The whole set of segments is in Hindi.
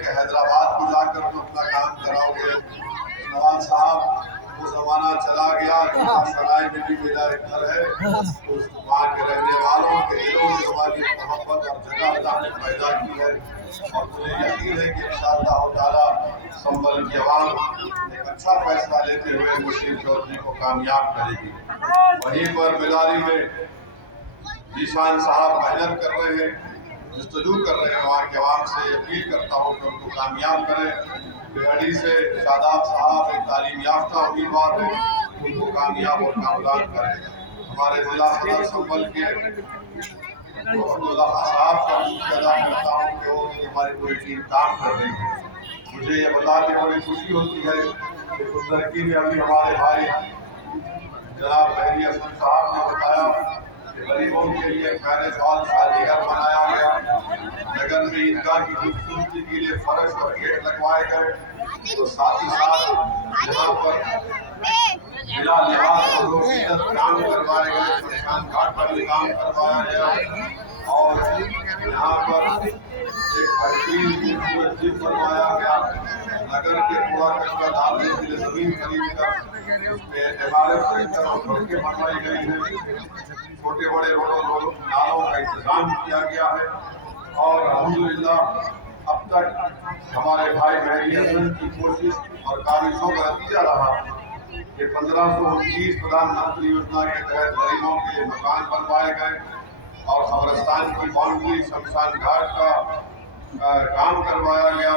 कि हैदराबाद को जाकर तो अपना काम कराओगे। नवाज साहब वो जमाना चला गया जहाँ सराय में भी मेरा एक घर है, उस वहाँ के रहने वालों के दिलों में हमारी मोहब्बत और जगह अल्लाह ने पैदा की है। और मुझे यकीन है कि इंशाअल्लाह ताला संभल की आवाम एक अच्छा फैसला लेते हुए मुस्लिम चौधरी को कामयाब करेगी। वहीं पर बिलारी में जीशान साहब मेहनत कर रहे हैं, जस्तजू कर रहे हैं। वहाँ के आवाम से अपील करता हूँ कि उनको कामयाब करें। बिहड़ी से शादाब साहब एक तालीम याफ्ता उम्मीदवार हैं, उनको कामयाब और कामयाब करें। हमारे जिला सदर संभल के अब्दुल्ला साहब का शुक्रिया अदा करता हूँ कि वो हमारी पूरी टीम काम कर रही है। मुझे ये बता के बड़ी खुशी होती है कि बुजुर्गी में अभी हमारे भाई जनाब बहरी हसन साहब ने बताया कि गरीबों के लिए मैरिज हॉल शादीगर बनाया गया, नगर में ईदगाह की खूबसूरती के लिए फर्श और गेट लगवाए गए, तो साथ ही साथ यहाँ पर जिला लिहाज और काम करवाए गए, शमशान घाट पर भी काम करवाया गया और यहाँ पर एक मस्जिद बनवाया गया। नगर के कूड़ा कचरा डालने के लिए जमीन खरीद कर इमारत सड़कें बनवाई गई है, छोटे बड़े रोडों नालों का इंतजाम किया गया है। और अल्हम्दुलिल्लाह अब तक हमारे भाई बहरी हसन की कोशिश और काविशों का नतीजा रहा कि 1529 प्रधानमंत्री योजना के तहत गरीबों के लिए मकान बनवाए गए और कब्रिस्तान की बाउंड्री शमशान घाट का काम करवाया गया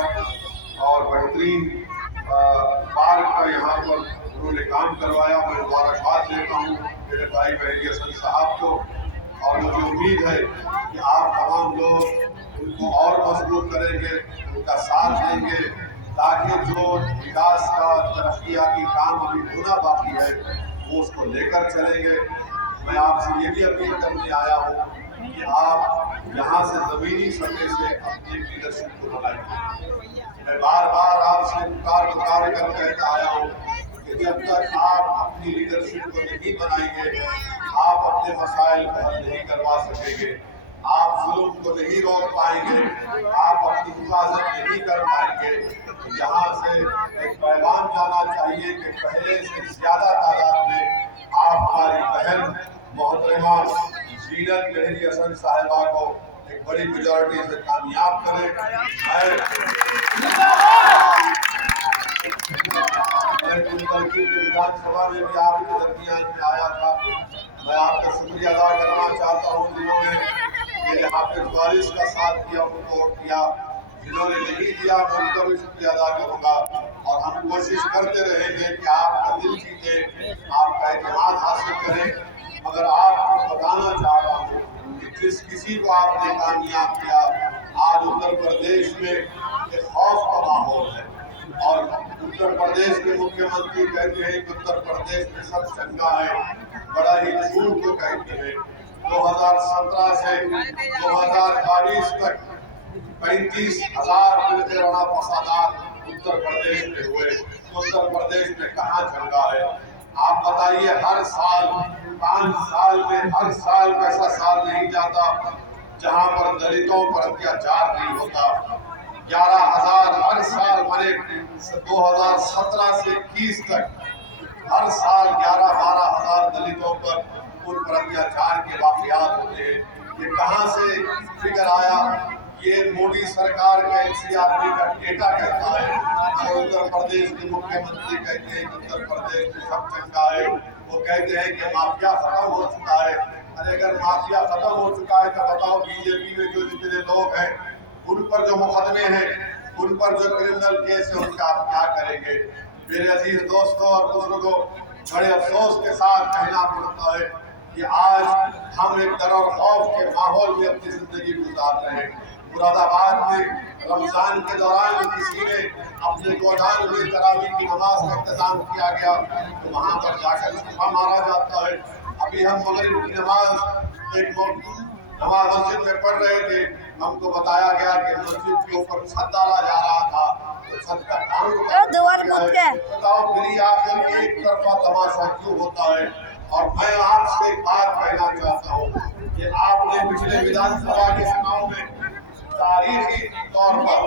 और बेहतरीन पार्क का यहाँ पर उन्होंने काम करवाया। मैं मुबारकबाद देता हूँ मेरे भाई बहरी हसन साहब को और मुझे उम्मीद है कि आप तमाम लोग उनको और मजबूत करेंगे, उनका साथ देंगे ताकि जो विकास का तरक्याती काम अभी होना बाकी है वो उसको लेकर चलेंगे। मैं आपसे ये भी अपील करने आया हूँ कि आप यहाँ से ज़मीनी सतह से अपनी लीडरशिप को बनाएंगे। मैं बार बार आपसे पुकार कर कहता आया हूँ कि जब तक आप अपनी लीडरशिप को नहीं बनाएंगे आप अपने मसाइल को हल नहीं करवा सकेंगे, आप जुल्म को नहीं रोक पाएंगे, आप अपनी हिफाजत नहीं कर पाएंगे। यहाँ से एक पैगाम जाना चाहिए कि पहले से ज्यादा तादाद में आप हमारी बहन मोहतरमा जीनत बहरी हसन साहिबा को एक बड़ी मेजॉरिटी से कामयाब करें। विधानसभा में भी आपके दरमियान में आया था, मैं आपका शुक्रिया अदा करना चाहता हूँ जिन्होंने मेरे हाफिज वारिस का साथ दिया, उनको वोट दिया, जिन्होंने नहीं दिया मैं उनका भी शुक्रिया अदा करूँगा। और हम कोशिश करते रहेंगे कि आपका दिल जीते, आपका एतमाद हासिल करें। मगर आपको बताना चाह रहा हूँ कि जिस किसी को आपने कामयाब किया, आज उत्तर प्रदेश में एक खौफ का माहौल है और उत्तर प्रदेश के मुख्यमंत्री कहते हैं कि उत्तर प्रदेश में सब चंगा है, बड़ा ही झूठ को कहते हैं। 2017 से 2022 तक 35,000 फिरकाना फसादात उत्तर प्रदेश में हुए। उत्तर प्रदेश में कहाँ चंगा है? आप बताइए, हर साल 5 साल में हर साल ऐसा साल नहीं जाता जहाँ पर दलितों पर अत्याचार नहीं होता। 11,000 हर साल बने 2017 से 21 तक हर साल 11-12 हजार दलितों पर उन पर अत्याचार के वाकयात होते हैं। ये कहाँ से फिगर आया? ये मोदी सरकार का एनसीआरबी का डेटा कहता है। और उत्तर प्रदेश के मुख्यमंत्री कहते हैं कि उत्तर प्रदेश में सब चंगा है, वो कहते हैं कि माफिया खत्म हो चुका है। अरे अगर माफिया खत्म हो चुका है तो बताओ बीजेपी में जो जितने लोग हैं उन पर जो मुकदमे हैं, उन पर जो क्रिमिनल केस है, उनका आप क्या करेंगे? मेरे अजीज दोस्तों और बुजुर्गों, बड़े अफसोस के साथ कहना पड़ता है कि आज हम एक डर और खौफ के माहौल में अपनी जिंदगी गुजार रहे हैं। मुरादाबाद में रमजान के दौरान किसी ने अपने गोदान में तरावी की नमाज का इंतजाम किया गया तो वहाँ पर जाकर छुपा मारा जाता है। अभी हम मगरिब की नमाज एक नमाज मस्जिद में पढ़ रहे थे, हमको बताया गया कि मस्जिद के ऊपर छत डाला जा रहा था, तो छत का काम बताओ फिर आखिर एक तरफा तमाशा क्यों होता है? और मैं आपसे एक बात कहना चाहता हूँ कि आपने पिछले विधानसभा के चुनाव में तारीखी तौर पर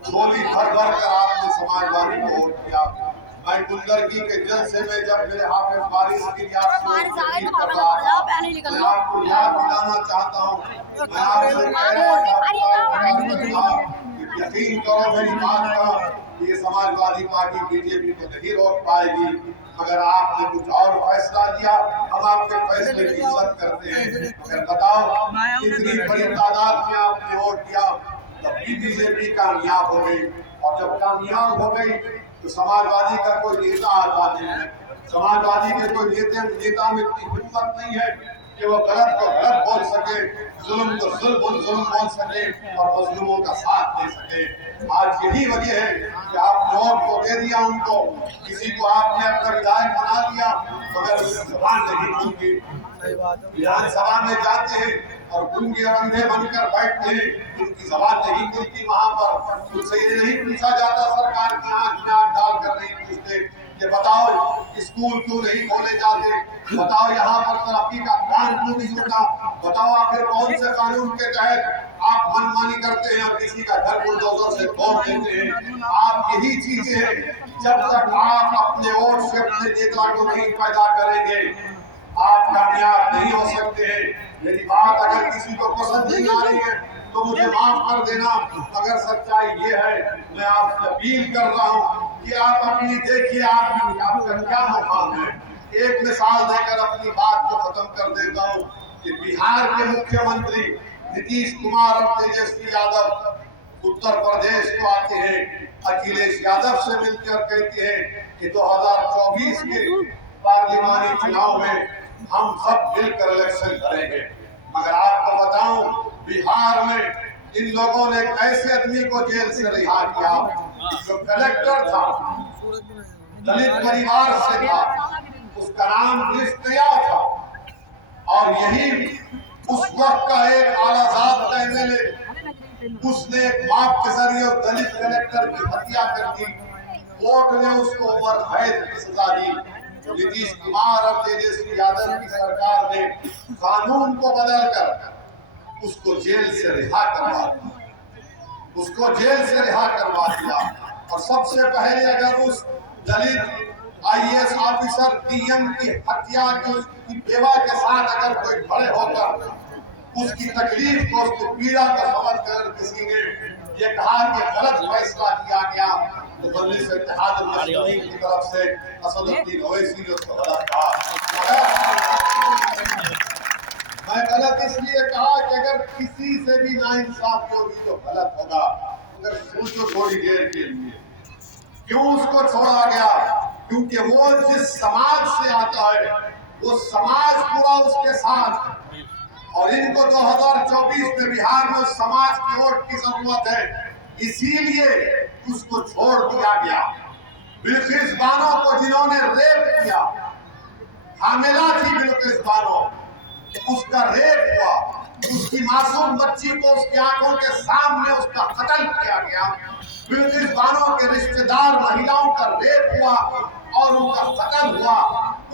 झोली भर भर कर आपने समाजवादी को वोट दिया। मैं कुंदरगी के जलसे में जब मेरे हाफिज वारिस की याद आपको याद दिलाना चाहता हूँ, मैं आपसे यकीन करो मेरी बात का, ये समाजवादी पार्टी बीजेपी को नहीं रोक पाएगी। मगर आपने कुछ और फैसला लिया, हम आपके फैसले की इज्जत करते हैं। अगर बताओ कितनी बड़ी तादाद में आपने वोट दिया, तब भी बीजेपी कामयाब हो गई। और जब कामयाब हो गई तो समाजवादी का कोई नेता आता नहीं है। समाजवादी के कोई नेता में इतनी हिम्मत नहीं है कि वो गलत को गलत बोल सके, जुल्म को जुल्म बोल सके और मजलूमों का साथ दे सके। आज यही वजह है कि आपने वोट को दे दिया उनको, किसी को आपने अपना विधायक बना दिया, मगर जबान नहीं खुलती। विधानसभा में जाते हैं और गूंगे और अंधे बनकर बैठते हैं, उनकी जबान नहीं खुलती। वहां पर उनसे ये नहीं पूछा जाता, सरकार की आंख में आंख डालकर नहीं पूछते कि बताओ स्कूल क्यों नहीं खोले जाते, बताओ यहाँ पर तरक्की का काम क्यों नहीं होता, बताओ आखिर कौन से कानून के तहत आप मनमानी करते हैं और किसी का घर बुलडोजर से तोड़ देते हैं। आप यही चीजें हैं, जब तक आप अपने वोट से अपने नेता को नहीं पैदा करेंगे आप कामयाब नहीं हो सकते हैं। मेरी बात अगर किसी को पसंद नहीं आ रही है तो मुझे माफ कर देना, मगर सच्चाई ये है। मैं आपसे अपील कर रहा हूँ कि आप अपनी देखिए आपका क्या मुकाम है। एक मिसाल देकर अपनी बात को खत्म कर देता हूँ कि बिहार के मुख्यमंत्री नीतीश कुमार और तेजस्वी यादव उत्तर प्रदेश को आते हैं, अखिलेश यादव से मिलकर कहते हैं कि 2024 के पार्लिमानी चुनाव में हम सब मिलकर इलेक्शन करेंगे। मगर आपको बताऊं, बिहार में इन लोगों ने एक ऐसे आदमी को जेल से रिहा किया जो कलेक्टर था, दलित परिवार से था, उसका नाम कृष्णया था। और यही उस वक्त का एक आलाजाद एमएलए, उसने एक माप के जरिए दलित कलेक्टर की हत्या कर दी। कोर्ट ने उसको उम्र कैद की सजा दी। नीतीश कुमार और तेजस्वी यादव की सरकार ने कानून को बदलकर उसको जेल से रिहा करवा दिया, और सबसे पहले अगर उस दलित आईएएस ऑफिसर डीएम की हत्या की उसकी बेवा के साथ अगर कोई खड़े होकर उसकी तकलीफ को, उसकी पीड़ा को समझकर किसी ने ये कहा कि गलत फैसला किया गया, तो मजलिस इत्तेहाद मुस्लिमीन की तरफ से असदुद्दीन ओवैसी ने उसको गलत कहा। मैं गलत इसलिए कहा कि अगर किसी से भी नाइंसाफी होगी तो गलत होगा। अगर सोचो थोड़ी देर के लिए, क्यों उसको छोड़ा गया? क्योंकि वो जिस समाज से आता है वो समाज पूरा उसके साथ, और इनको 2024 में बिहार में उस समाज की वोट की जरूरत है, इसीलिए उसको छोड़ दिया गया। बिल्किस बानो को जिन्होंने रेप किया, हामिला थी बिल्किस बानो, उसका रेप हुआ, उसकी मासूम बच्ची को उसकी आंखों के सामने उसका कत्ल किया गया। बिल्किस बानो के रिश्तेदार महिलाओं का रेप हुआ और उनका कत्ल हुआ।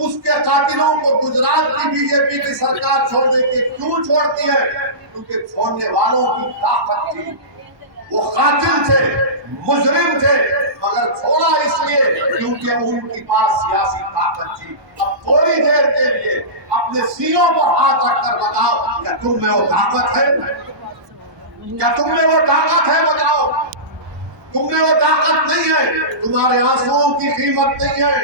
उसके कातिलों को गुजरात की बीजेपी की सरकार छोड़ देती। क्यों छोड़ती है? क्योंकि छोड़ने वालों की ताकत थी, वो कातिल थे, मुजरिम थे, मगर छोड़ा इसलिए क्योंकि उनके पास सियासी ताकत थी। अब थोड़ी देर के लिए अपने सीओ पर हाथ रखकर बताओ, क्या तुम में वो ताकत है? क्या तुम में वो ताकत है? बताओ, तुम में वो ताकत नहीं है। तुम्हारे आंसुओं की कीमत नहीं है,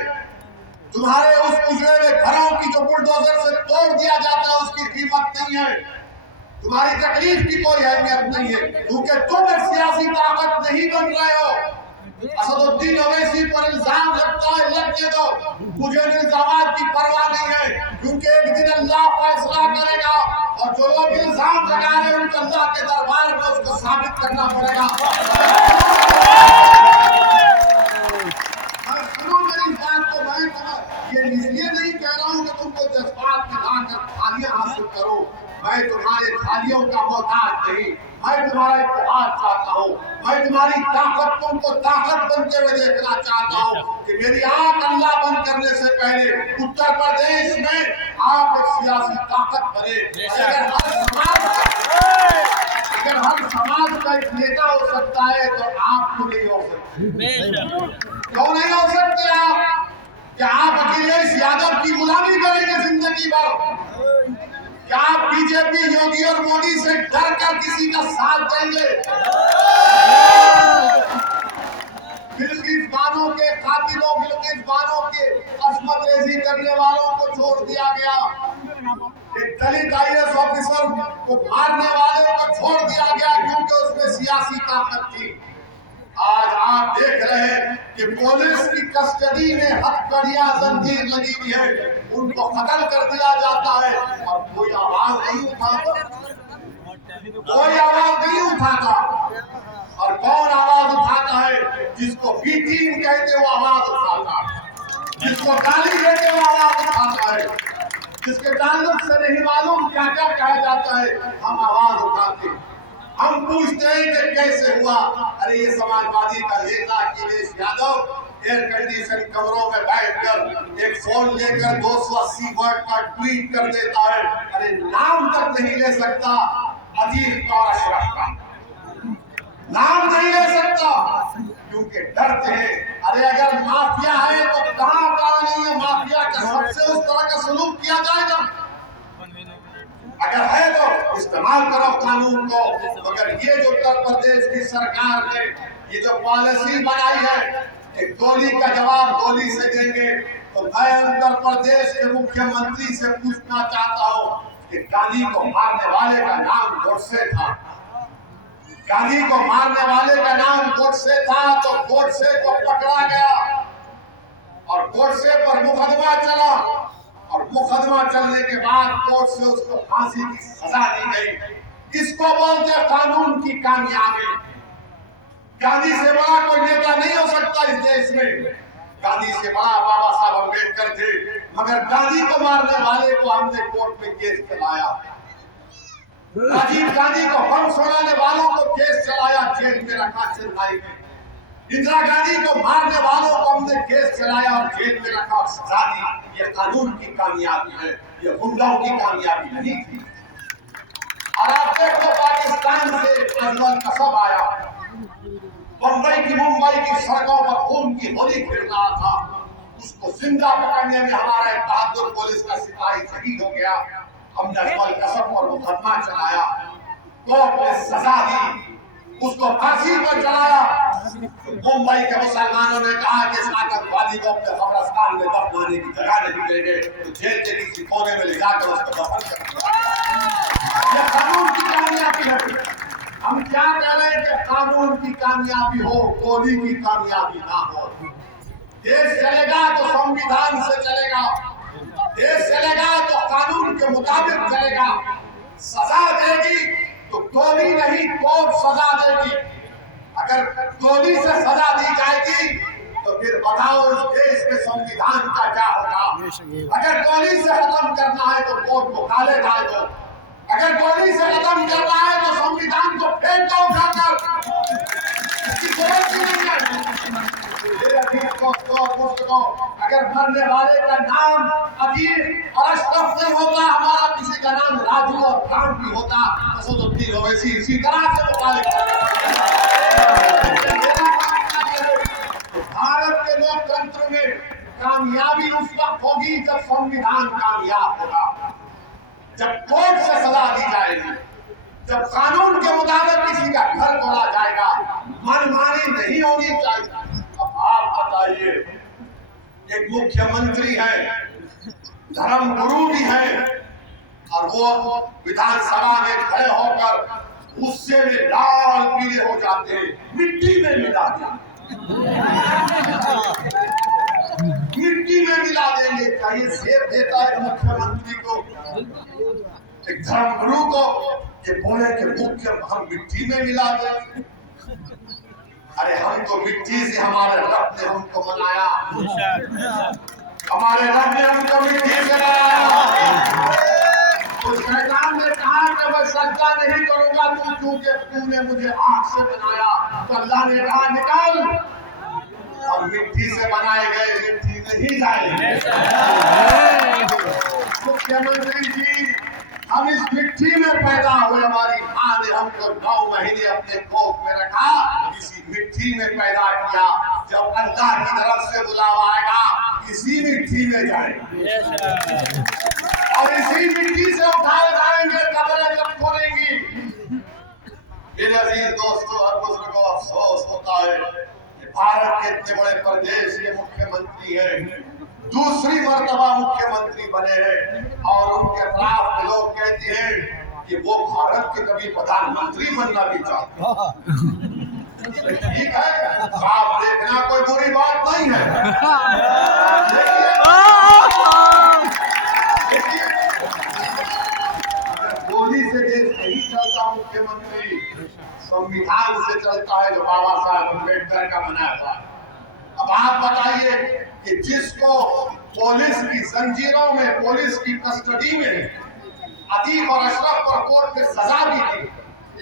तुम्हारे उस उजड़े हुए घरों की जो बुलडोजर से तोड़ दिया जाता है उसकी कीमत नहीं है, तुम्हारी तकलीफ की कोई अहमियत नहीं है, क्योंकि तुम एक सियासी ताकत नहीं बन रहे हो। असदुद्दीन ओवैसी पर इल्जाम लगता है, लगने दो, मुझे इल्जामात की परवाह नहीं है, क्योंकि एक दिन अल्लाह फैसला करेगा और जो लोग इल्जाम लगा रहे हैं उनको अल्लाह के दरबार में उसको साबित करना पड़ेगा। ये इसलिए नहीं कह रहा हूँ कि तुमको जज्बात में लाकर थालियां हासिल करो, मैं तुम्हारे थालियों का मोहताज नहीं, मैं तुम्हारा इत्तेहाद चाहता हूँ, मैं तुम्हारी ताकत, तुमको ताकत बनते हुए देखना चाहता हूँ कि मेरी आंख अल्लाह बंद करने से पहले उत्तर प्रदेश में आप एक सियासी ताकत बने। अगर हर समाज का एक नेता हो सकता है तो आप क्यों नहीं हो सकते? क्यों नहीं हो सकते आप? क्या आप अखिलेश यादव की गुलामी करेंगे जिंदगी भर? क्या आप बीजेपी, योगी और मोदी से डर कर किसी का साथ देंगे? बिल्किस-बानो के कातिलों, बिल्किस-बानो के अस्मत रेजी करने वालों को छोड़ दिया गया। एक दलित IAS ऑफिसर को मारने वाले को छोड़ दिया गया क्योंकि उसमें सियासी ताकत थी। आज आप देख रहे हैं कि पुलिस की कस्टडी में हथकड़ियां, जंजीर लगी हुई है, उनको कत्ल कर दिया जाता है और कोई आवाज नहीं उठाता। कोई आवाज नहीं उठाता। और कौन आवाज उठाता है? जिसको बी टीम कहते वो आवाज उठाता है, जिसको गाली देते वो आवाज उठाता है, जिसके ताल्लुक से नहीं मालूम क्या क्या कहा जाता है, हम आवाज उठाते हैं। हम पूछते हैं कि कैसे हुआ? अरे ये समाजवादी का नेता अखिलेश यादव एयर कंडीशन कमरों में बैठकर एक फोन लेकर 280 वर्ड का ट्वीट कर देता है। अरे नाम तक नहीं ले सकता अजीत और अशरफ का, नाम नहीं ले सकता क्योंकि डरते हैं। अरे अगर माफिया है तो कहां नहीं है माफिया का सबसे उस तरह का सलूक किया जाएगा? अगर है तो इस्तेमाल करो कानून को। मगर ये जो उत्तर प्रदेश की सरकार ने ये जो पॉलिसी बनाई है कि गोली का जवाब गोली से देंगे, तो मैं उत्तर प्रदेश के मुख्यमंत्री से पूछना चाहता हूँ कि गांधी को मारने वाले का नाम गोडसे था। गांधी को मारने वाले का नाम गोडसे था, तो गोडसे को पकड़ा गया और गोडसे पर मुकदमा चला और मुकदमा चलने के बाद कोर्ट से उसको फांसी की सजा दी गई। इसको बोलते कानून की कामयाबी। गांधी से बड़ा कोई नेता नहीं हो सकता इस देश में। गांधी से बड़ा बाबा साहब अम्बेडकर थे, मगर गांधी को मारने वाले को हमने कोर्ट में केस चलाया। राजीव गांधी को बम छोड़ाने वालों को केस चलाया, जेल में रखा चेन्नई में। इंदिरा गांधी को मारने वालों को हमने केस चलाया और जेल में रखा और सजा दी। ये कानून की कामयाबी है, ये गुंडाओं की कामयाबी नहीं थी। और आप देखो पाकिस्तान से अजमल कसब आया, मुंबई की सड़कों पर खून की होली खेल रहा था, उसको जिंदा पकड़ने में हमारा एक बहादुर पुलिस का सिपाही शहीद हो गया। हमने अजमल कसब पर मुकदमा चलाया, कोर्ट ने सजा दी, उसको फांसी पर चढ़ाया। मुंबई के मुसलमानों ने कहा कि इस आतंकवादी को अपने कब्रिस्तान में दफनाने की जगह नहीं देंगे, तो जेल के किसी कोने में ले जाकर उसको दफन कर दिया। यह कानून की कामयाबी है। हम क्या कह रहे हैं कि कानून की कामयाबी हो, गोली की कामयाबी ना हो। देश चलेगा तो संविधान से चलेगा, देश चलेगा तो कानून के मुताबिक चलेगा। सजा देगी तो गोली नहीं, कोर्ट सजा देगी। अगर गोली से सजा दी जाएगी तो फिर बताओ इस देश के संविधान का क्या होगा? अगर गोली से खत्म करना है तो कोर्ट को काले डाल दो, अगर गोली से खत्म करना है तो संविधान को फेंक दो उठाकर। इसकी जरूरत ही नहीं है। अगर मरने वाले का नाम अजीत और अशरफ नहीं होता, हमारा किसी का नाम राजू और राम भी होता, असदुद्दीन ओवैसी इसी तरह से भारत के लोकतंत्र में कामयाबी उस वक्त होगी जब संविधान कामयाब होगा, जब कोर्ट से सजा दी जाएगी, जब कानून के मुताबिक किसी का घर तोड़ा जाएगा। मनमानी नहीं होनी चाहिए। अब आप बताइए, एक मुख्यमंत्री है, धर्म गुरु भी है, और वो विधानसभा में खड़े होकर गुस्से में लाल पीले हो जाते हैं, मिट्टी में मिला देंगे, मिट्टी में मिला देंगे। क्या ये सेब देता है मुख्यमंत्री को, एक धर्म गुरु को, कि बोले कि मुख्य हम मिट्टी में मिला दें? अरे हम तो मिट्टी से, हमारे रब ने हमको बनाया, हमारे रब ने हमको मिट्टी से बनाया। तो शैतान ने कहा कि मैं सजदा नहीं करूंगा तू, क्योंकि तूने मुझे आग से बनाया। तो अल्लाह ने कहा निकाल, और मिट्टी से बनाए गए मिट्टी नहीं जाएंगे। मुख्यमंत्री जी हम इस मिट्टी में पैदा हुए, हमारी माँ ने हमको 9 महीने अपने कोख में रखा, इसी मिट्टी में पैदा किया। जब अल्लाह की तरफ से बुलावा आएगा, इसी मिट्टी में जाएंगे और इसी मिट्टी से उठाए जाएंगे, कब्रें जब खोलेंगी। मेरे अजीज दोस्तों, हर बुजुर्ग को अफसोस होता है कि भारत के इतने बड़े प्रदेश के मुख्यमंत्री है, दूसरी मर्तबा मुख्यमंत्री बने हैं और उनके खिलाफ लोग कहते हैं कि वो भारत के कभी प्रधानमंत्री बनना भी चाहते हैं। ठीक है, साफ देखना कोई बुरी बात नहीं है। अगर गोली से देश नहीं चलता, मुख्यमंत्री संविधान से चलता है जो बाबा साहब अम्बेडकर का बनाया था। अब आप बताइए कि जिसको पुलिस की जंजीरों में, पुलिस की कस्टडी में अतीक और अशरफ पर कोर्ट में सजा भी थी,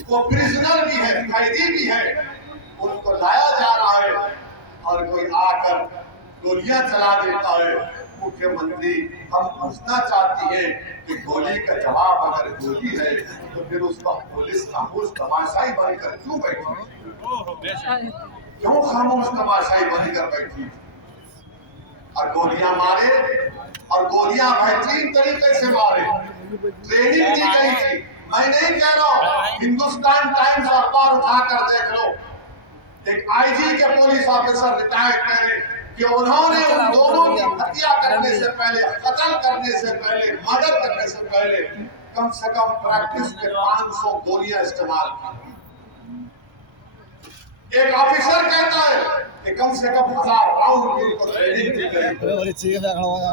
वो प्रिजनर भी है, कैदी भी है, उनको लाया जा रहा है और कोई आकर गोलियां चला देता है। मुख्यमंत्री, हम पूछना चाहती है कि गोली का जवाब अगर गोली है तो फिर उसका पुलिस खामोश तमाशाई बनकर क्यों बैठी, क्यों खामोश तमाशाई बनकर बैठी और गोलियां मारे, और गोलियां बेहतरीन तरीके से मारे, ट्रेनिंग दी गई थी। मैं नहीं कह रहा हूं, हिंदुस्तान टाइम्स अखबार उठाकर देख लो, एक आईजी के पुलिस ऑफिसर रिटायर्ड करे कि उन्होंने उन दोनों की हत्या करने से पहले, कत्ल करने से पहले, मर्डर करने से पहले कम से कम प्रैक्टिस में 500 गोलियां इस्तेमाल की। एक ऑफिसर कहता है कि कम से कम 1000 राउंड इनको ट्रेनिंग दी गई।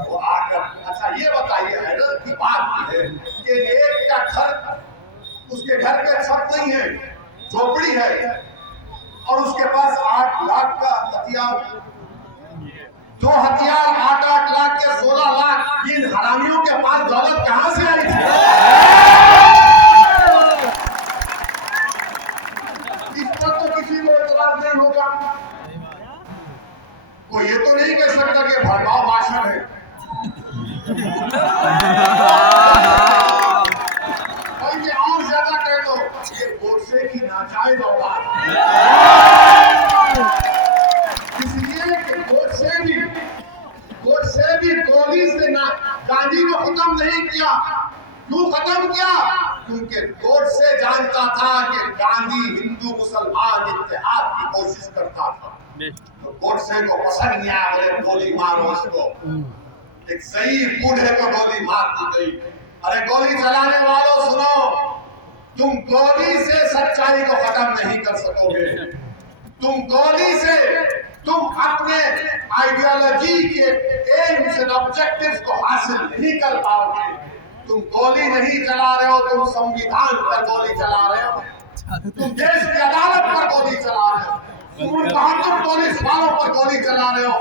वो आकर, अच्छा ये बताइए, हैरत की बात है कि एक का घर, उसके घर पे छत नहीं है, झोपड़ी है, और उसके पास 8 लाख का हथियार, जो हथियार 8-8 लाख के 16 लाख, इन हरामियों के पास दौलत कहां से आई थी? नहीं होगा। कोई ये तो नहीं कह सकता कि भड़काऊ भाषण है। और ये और ज्यादा कह दो, ये गोडसे की नाजायज औलाद, इसलिए कि गोडसे भी गोली से ना गांधी को खत्म नहीं किया। क्यों खत्म किया? क्योंकि गोडसे जानता था कि गांधी हिंदू मुसलमान इत्तेहाद की कोशिश करता था, तो गोडसे को पसंद नहीं आया, बोले गोली मारो इसको। एक सही बूढ़े को गोली मार दी गई। अरे गोली चलाने वालों सुनो, तुम गोली से सच्चाई को खत्म नहीं कर सकोगे। तुम गोली से तुम अपने आइडियोलॉजी के एम्स एंड ऑब्जेक्टिव्स को हासिल नहीं कर पाओगे। तुम गोली नहीं चला रहे हो, तुम संविधान पर गोली चला रहे हो, तुम देश की अदालत पर गोली चला रहे हो, तुम उन बहादुर पुलिस वालों पर गोली चला रहे हो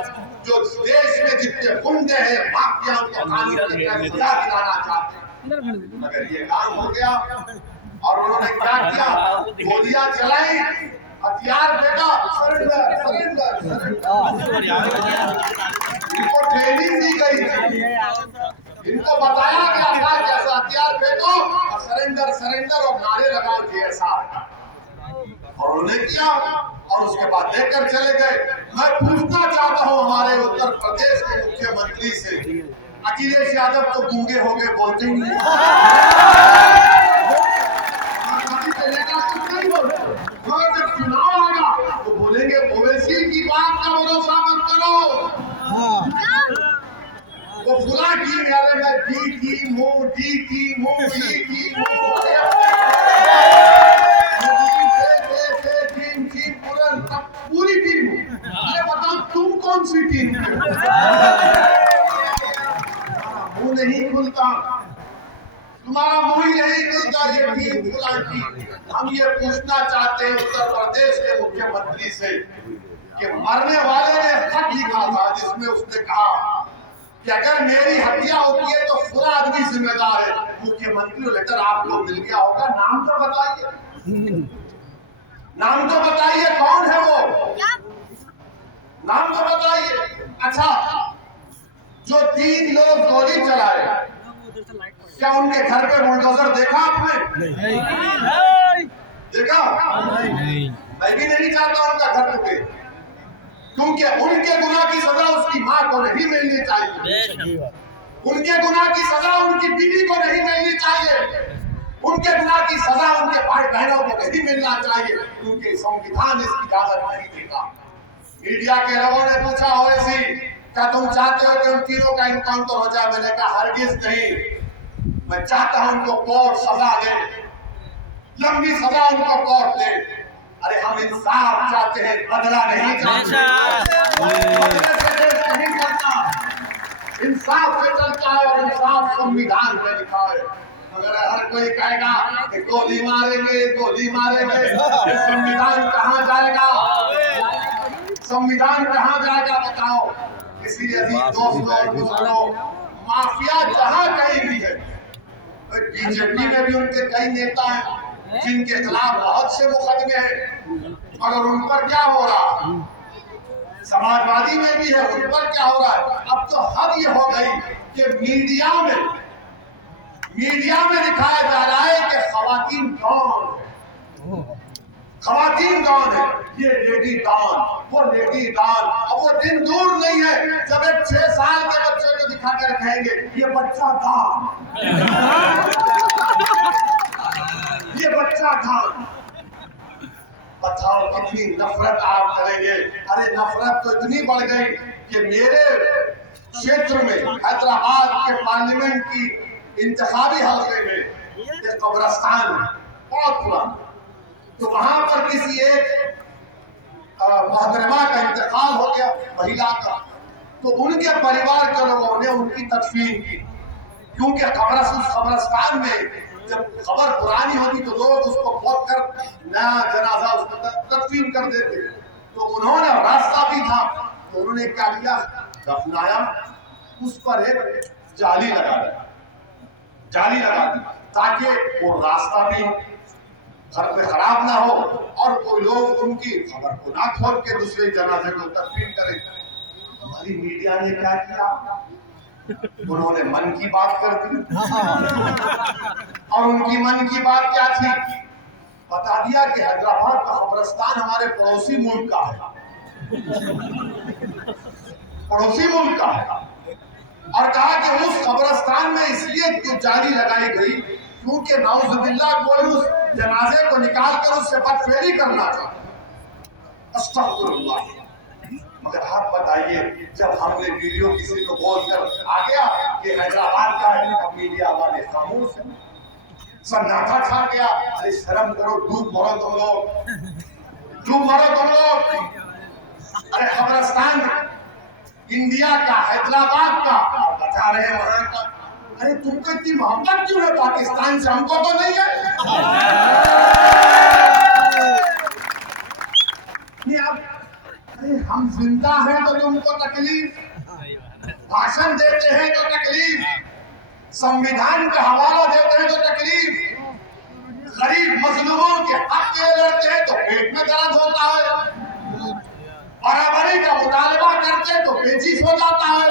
जो देश में जितने गुंडे हैं, माफिया, उनको कानून की सजा दिलाना चाहते हैं। मगर ये काम हो गया और उन्होंने क्या किया? गोलियां चलाई, हथियार फेंका, सरेंडर सरेंडर सरेंडर। इनको ट्रेनिंग दी गई थी, इनको बताया गया था कि ऐसा हथियार फेंको और सरेंडर सरेंडर और नारे लगाओ जीएसआर, और उन्होंने किया और उसके बाद लेकर चले गए। मैं पूछना चाहता हूं हमारे उत्तर प्रदेश के मुख्यमंत्री से, अखिलेश यादव तो गूंगे हो गए, बोलते ही नहीं, मगर जब चुनाव आएगा तो बोलेंगे ओवैसी की बात का भरोसा मत करो, वो फुला की अरे मैं डी टीम हूँ, डी टीम हूँ, ई टीम हूँ, पूरी टीम हूँ। अरे बताओ तुम कौन सी टीम हो? मुंह नहीं खुलता, तुम्हारा मुंह ही नहीं खुलता, ये टीम फुला की। हम ये पूछना चाहते हैं उत्तर प्रदेश के मुख्यमंत्री से कि मरने वाले ने खत लिखा था जिसमें उसने कहा कि अगर मेरी हत्या होती है तो पूरा आदमी जिम्मेदार है। मुख्यमंत्री लेटर आपको मिल गया होगा, नाम तो बताइए, नाम तो बताइए, कौन है वो, नाम तो बताइए। अच्छा, जो 3 लोग गोली चलाए क्या उनके घर पे बुलडोजर देखा आपने? देखा? मैं भी नहीं चाहता उनका घर टूटे, क्योंकि उनके गुनाह की सजा उसकी माँ को नहीं मिलनी चाहिए, उनके गुनाह की सजा उनकी बीवी को नहीं मिलनी चाहिए, उनके गुनाह की सजा उनके भाई बहनों को नहीं मिलना चाहिए, क्योंकि संविधान इसकी इजाजत नहीं देता। मीडिया के लोगों ने पूछा ओवैसी, क्या तुम चाहते हो कि उन तीनों का इनकाउंटर हो जाए? मैंने कहा हरगिज नहीं, मैं चाहता हूं उनको कोर्ट सजा दे, लंबी सजा उनको कोर्ट दे। अरे हम इंसाफ चाहते हैं, बदला नहीं चाहते, बदले से देश नहीं चलता, इंसाफ से चलता है और इंसाफ संविधान में लिखा है। अगर हर कोई कहेगा कि गोली मारेंगे गोली मारेंगे, संविधान कहाँ जाएगा? संविधान कहाँ जाएगा बताओ? इसीलिए दोस्तों और बुजुर्गों, माफिया जहाँ कहीं भी है, बीजेपी में भी उनके कई नेता हैं जिनके खिलाफ बहुत से मुकदमे हैं, मगर उन पर क्या हो रहा? समाजवादी में भी है, उन पर क्या हो रहा है? अब तो हद ये हो गई कि मीडिया में दिखाया जा रहा है कि खवातीन कौन है, खवातीन कौन है, ये लेडी डॉन, वो लेडी डॉन। अब वो दिन दूर नहीं है जब एक 6 साल के बच्चे को दिखाकर कहेंगे ये बच्चा डॉन, ये बच्चा डॉन। बताओ कितनी नफरत आप करेंगे? अरे नफरत तो इतनी बढ़ गई कि मेरे क्षेत्र में हैदराबाद के पार्लियामेंट की इंतखाबी हल्के में एक कब्रिस्तान बहुत पुराना, तो वहां पर किसी एक मोहतरमा का इंतकाल हो गया, महिला का, तो उनके परिवार के लोगों ने उनकी तदफीन की, क्योंकि कब्रिस्तान में जब खबर पुरानी होती तो लोग उसको खोद कर नया जनाजा उसको तदफीन कर देते। तो उन्होंने रास्ता भी था, तो उन्होंने क्या किया, दफनाया, उस पर एक जाली लगा दी ताकि वो रास्ता भी घर पे खराब ना हो और कोई लोग उनकी खबर को ना खोल के दूसरे जनाजे को तदफीन करें। हमारी मीडिया ने क्या किया, उन्होंने मन की बात कर दी। और उनकी मन की बात क्या थी? बता दिया कि हैदराबाद का कब्रिस्तान हमारे पड़ोसी मुल्क का है, पड़ोसी मुल्क का है, और कहा कि उस कब्रिस्तान में इसलिए जो जाली लगाई गई क्योंकि नाउजुबिल्लाह कोई उस जनाजे को निकाल कर उससे बदफेली करना था। अस्तगफिरुल्लाह। मगर आप बताइए, जब हमने वीडियो किसी को बोलकर आ गया कि हैदराबाद का है, मीडिया वाले खामोश हैं, सन्नाटा छा गया। अरे शर्म करो, डूब मरो तुम लोग, डूब मरो तुम लोग। अरे कब्रिस्तान इंडिया का, हैदराबाद का, बता रहे हैं वहां का। अरे तुमको इतनी मोहब्बत क्यों है पाकिस्तान से? हमको तो नहीं है। अरे हम जिंदा हैं तो तुमको तकलीफ, भाषण देते हैं तो तकलीफ, संविधान का हवाला देते हैं तो तकलीफ, गरीब मजलूमों के हक के लड़ते हैं तो पेट में दर्द होता है, बराबरी का मुतालबा करते हैं तो पेचिश हो जाता है।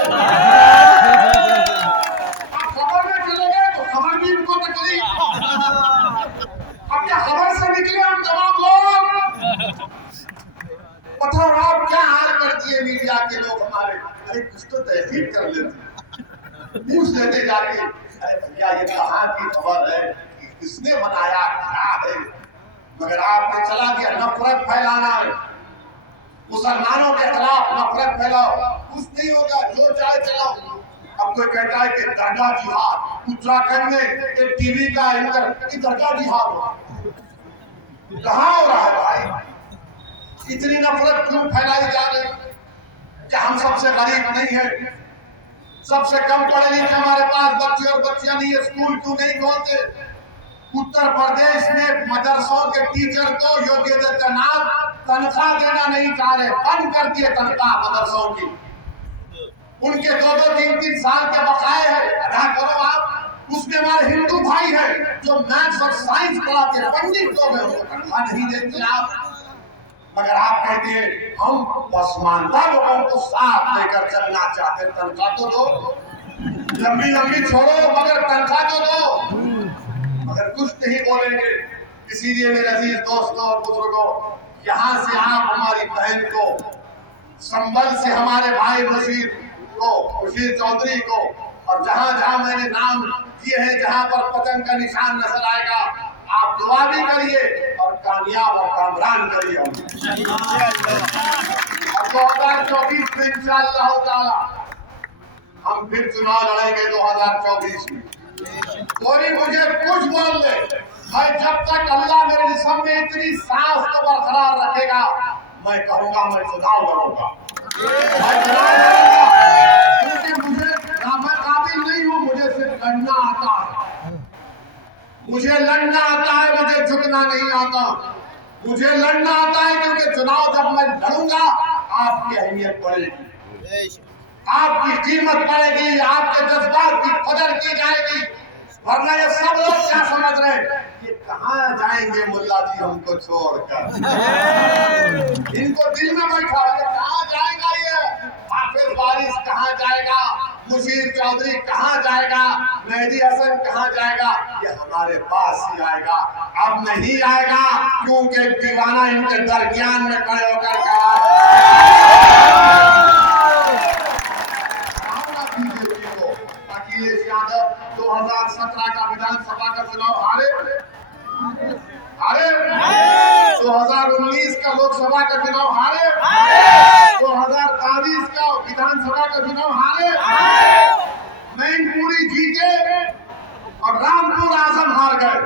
आप खबर में चले गए तो खबर भी उनको तकलीफ। अब क्या खबर से निकले हम तमाम लोग? पता आप क्या हाल कर दिए मीडिया के लोग हमारे। अरे कुछ तो तहसील कर लेते, पूछ लेते जाके, अरे भैया ये कहाँ की खबर है, किसने बनाया, क्या है? मगर आपने चला दिया नफरत फैलाना है, मुसलमानों के खिलाफ नफरत फैलाओ, कुछ नहीं होगा, जो चाहे चलाओ। अब कोई कहता है कि दरगाह जिहाद, उत्तराखंड में एक टीवी का एंकर की दरगाह जिहाद हो, कहाँ हो रहा है भाई? इतनी नफरत क्यों फैलाई जा रही? क्या हम सबसे गरीब नहीं है, सबसे कम पढ़े लिखे हमारे पास बच्चे और बच्चियां नहीं है, स्कूल क्यों नहीं खोलते? उत्तर प्रदेश में मदरसों के टीचर को योग्यता तनख्वाह देना नहीं चाह रहे, बंद कर दिए तनख्वाह मदरसों की। उनके 2-2, 3-3 साल के बकाए हैं, अदा करो आप। उसमें हमारे हिंदू भाई हैं जो मैथ्स और साइंस पढ़ाते हैं, पंडित लोग हैं, उनको तनख्वाह नहीं देते आप। मगर आप कहते हैं हम पसमानदा लोगों को साथ लेकर चलना चाहते, तनख्वाह तो दो। लंबी लंबी छोड़ो मगर तनख्वाह तो दो। मगर कुछ नहीं बोलेंगे। इसीलिए मेरे अजीज दोस्तों और बुजुर्गों, यहाँ से आप हमारी बहन को, संभल से हमारे भाई बशीर चौधरी को, और जहां जहां मैंने नाम दिए हैं जहां पर पतंग का निशान नजर आएगा, आप दुआ भी करिए और कामयाब और कामरान करिए। और 2024 में इंशाअल्लाह ताला हम फिर चुनाव लड़ेंगे 2024 में। कोई मुझे कुछ बोल दे, मैं जब तक अल्लाह मेरे जिस्म में इतनी सांस को बरकरार रखेगा, मैं कहूंगा मैं चुनाव लड़ूंगा। क्योंकि मैं काबिल नहीं हूँ, मुझे सिर्फ लड़ना आता है। मुझे लड़ना आता है, मुझे झुकना नहीं आता। मुझे लड़ना आता है क्योंकि चुनाव जब मैं लड़ूंगा आपकी अहमियत बढ़ेगी, आपकी कीमत बढ़ेगी, आपके जज्बात की कदर की जाएगी। वरना ये सब लोग क्या समझ रहे हैं, ये कहाँ जाएंगे मुल्ला जी हमको छोड़कर। इनको दिल में बैठा है कहाँ जाएगा ये हाफिज वारिस, कहाँ जाएगा बशीर चौधरी, कहाँ जाएगा मेहदी हसन, कहाँ जाएगा। ये हमारे पास ही आएगा, अब नहीं आएगा क्योंकि दीवाना इनके दरमियान में खड़े होकर अखिलेश यादव 2017 का विधानसभा का चुनाव हारे, 2019 का लोकसभा का चुनाव हारे, 2022 का विधानसभा का चुनाव हारे, मैनपुरी जीते और रामपुर आजम हार गए।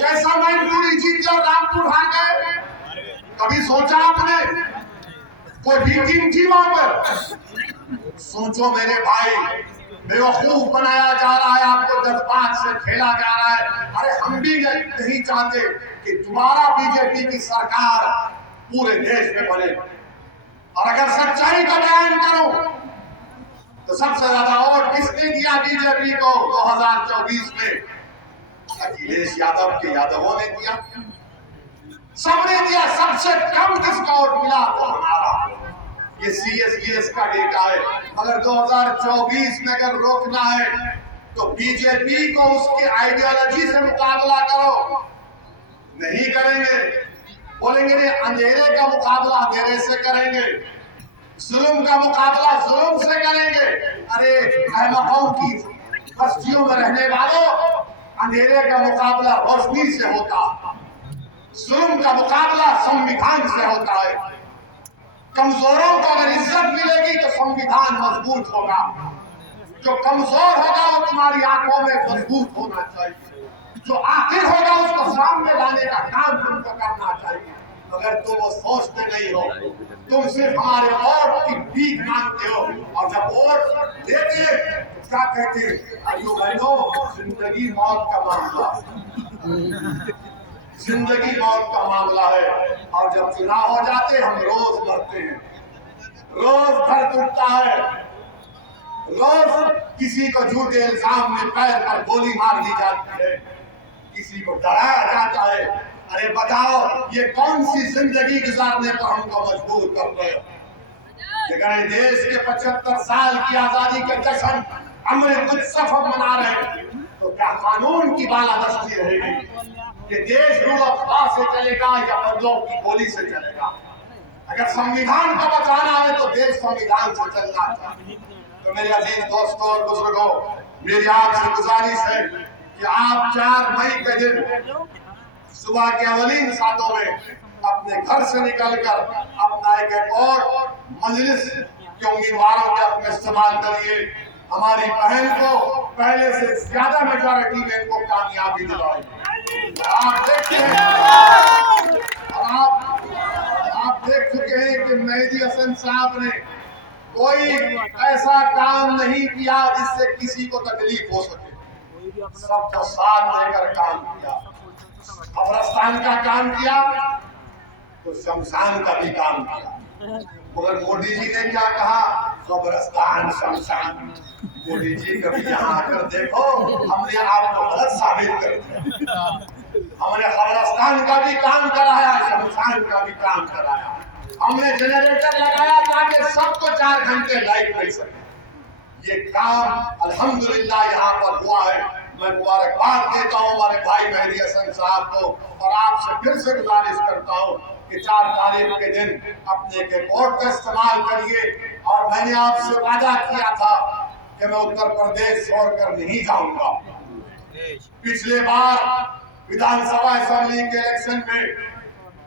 जैसा मैनपुरी जीते और रामपुर हार गए, कभी सोचा आपने कोई भी टीम थी वहां पर? सोचो मेरे भाई, बेवकूफ बनाया जा रहा है, आपको जज्बात से खेला जा रहा है। अरे हम भी नहीं चाहते कि दोबारा बीजेपी की सरकार पूरे देश में बने। और अगर सच्चाई का बयान करूं तो सबसे ज्यादा वोट किसने दिया बीजेपी को 2024 में? अखिलेश यादव के यादवों ने दिया, सबने दिया। सबसे कम किसका वोट मिला? तो हमारा। ये CSDS का डेटा है। अगर 2024 में अगर रोकना है तो बीजेपी को उसकी आइडियोलॉजी से मुकाबला करो। नहीं करेंगे, बोलेंगे नहीं, अंधेरे का मुकाबला अंधेरे से करेंगे, जुल्म का मुकाबला जुल्म से करेंगे। अरे अहमकों की बस्तियों में रहने वालों, अंधेरे का मुकाबला रोशनी से होता, जुल्म का मुकाबला संविधान से होता है। कमजोरों को अगर इज्जत मिलेगी तो संविधान मजबूत होगा। जो कमजोर होगा वो तुम्हारी आंखों में मजबूत होना चाहिए। जो आखिर होगा उसको सामने लाने का काम हमको करना चाहिए। मगर तुम वो सोचते नहीं हो, तुम सिर्फ हमारे वोट की भीख मांगते हो। और जब वोट देते तो क्या कहते? भाइयों बहनों, जिंदगी मौत का मामला, जिंदगी मौत का मामला है। और जब चुनाव हो जाते हम रोज मरते हैं, रोज घर टूटता है, रोज किसी को झूठे इल्जाम में पैर पर गोली मार दी जाती है, किसी को डराया जाता है। अरे बताओ ये कौन सी जिंदगी गुजारने पर हमको मजबूर कर रहे हो? लेकिन देश के 75 साल की आजादी के जश्न अमृत उत्सव मना रहे हैं, तो क्या कानून की बालादस्ती रहेगी? ये देश रूल ऑफ लॉ से चलेगा या बंदूकों की गोली से चलेगा? अगर संविधान को बचाना है तो देश संविधान से चलना चाहिए। तो मेरे अजीज दोस्तों और बुजुर्गों, मेरी आपसे गुजारिश है कि आप 4 मई के दिन सुबह के अवलीन सातों में अपने घर से निकलकर अपना एक वोट मजलिस के उम्मीदवारों के अपने इस्तेमाल करिए। हमारी बहन को पहले से ज्यादा मेजॉरिटी में इनको कामयाबी दिलाएंगे। आप देखते हैं, आप देख चुके हैं कि मेहदी हसन साहब ने कोई ऐसा काम नहीं किया जिससे किसी को तकलीफ हो सके। सबको साथ लेकर काम किया। कब्रिस्तान का काम किया तो शमशान का भी काम किया। मगर मोदी जी ने क्या कहा? कब्रिस्तान शमशान। मोदी जी कभी यहाँ आकर देखो, हमने आपको गलत साबित कर दिया। हमने कब्रिस्तान का भी काम कराया, शमशान का भी काम कराया। हमने जनरेटर लगाया ताकि सबको 4 घंटे लाइट मिल सके। ये काम अल्हम्दुलिल्लाह यहाँ पर हुआ है। मैं मुबारकबाद देता हूँ हमारे भाई मेहदी हसन साहब को और आपसे फिर से गुजारिश करता हूँ कि 4 तारीख के दिन अपने कीबोर्ड का इस्तेमाल करिए। और मैंने आपसे वादा किया था कि मैं उत्तर प्रदेश छोड़कर नहीं जाऊंगा। पिछले बार विधानसभा असेंबली के इलेक्शन में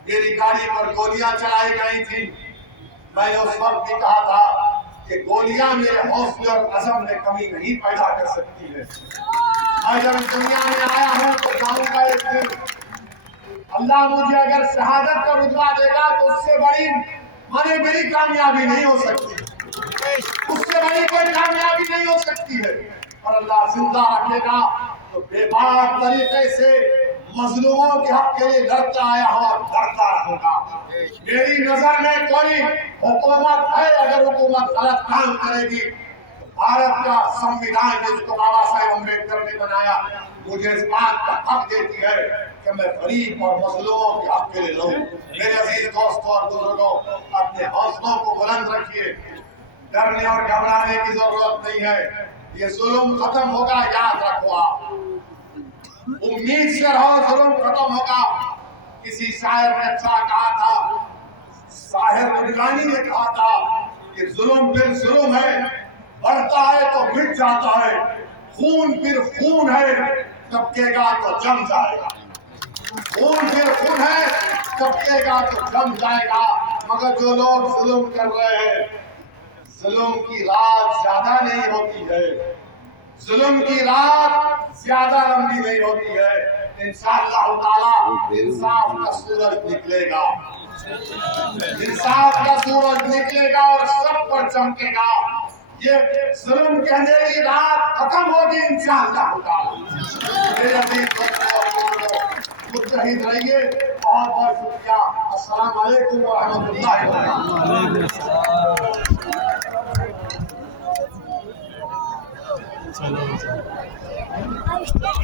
मेरी गाड़ी पर गोलियां चलाई गई थी। मैंने उस वक्त भी कहा था कि गोलियां मेरे हौसले और अज़म में कमी नहीं पैदा कर सकती है। मैं जब इस दुनिया में आया हूं तो जाऊंगा एक दिन अल्लाह मुझे अगर शहादत का रुतबा देगा तो उससे बड़ी माने मेरी कामयाबी नहीं हो सकती, उससे बड़ी कोई कामयाबी नहीं हो सकती है। और अल्लाह जिंदा रखेगा तो बेबाक तरीके से मजलूमों के हक के लिए लड़ता आया हूं और लड़ता रहूंगा। मेरी नजर में कोई हुकूमत है, अगर हुकूमत गलत काम करेगी, भारत का संविधान जिसको बाबा साहेब अम्बेडकर ने बनाया मुझे इस बात का हक देती है कि मैं गरीब और मजलूमों के हक के लिए लड़ूं। मेरे अजीज दोस्तों और बुजुर्गों, अपने हौसलों को बुलंद रखिए, डरने और घबराने की जरूरत नहीं है। ये जुल्म खत्म होगा, याद रखो आप, उम्मीद से रहो, जुल्म खत्म होगा। किसी शायर ने अच्छा कहा था, साहिर नुरानी ने कहा था कि जुल्म फिर जुल्म है, बढ़ता है तो मिट जाता है, खून फिर खून है, टपकेगा तो जम जाएगा। खून फिर खून है, टपकेगा तो जम जाएगा। मगर जो लोग जुल्म कर रहे हैं, जुल्म की रात ज्यादा नहीं होती है, जुल्म की रात ज्यादा लंबी नहीं होती है। इंशाअल्लाह ताला इंसाफ का सूरज निकलेगा, इंसाफ का सूरज निकलेगा और सब पर चमकेगा। ये जुल्म के अंधेरी रात खत्म होगी इंशाअल्लाह ताला। मेरे अजीज दोस्तों, मुत्तहिद रहिए। बहुत बहुत शुक्रिया। अस्सलाम वालेकुम व रहमतुल्लाहि व बरकातहू।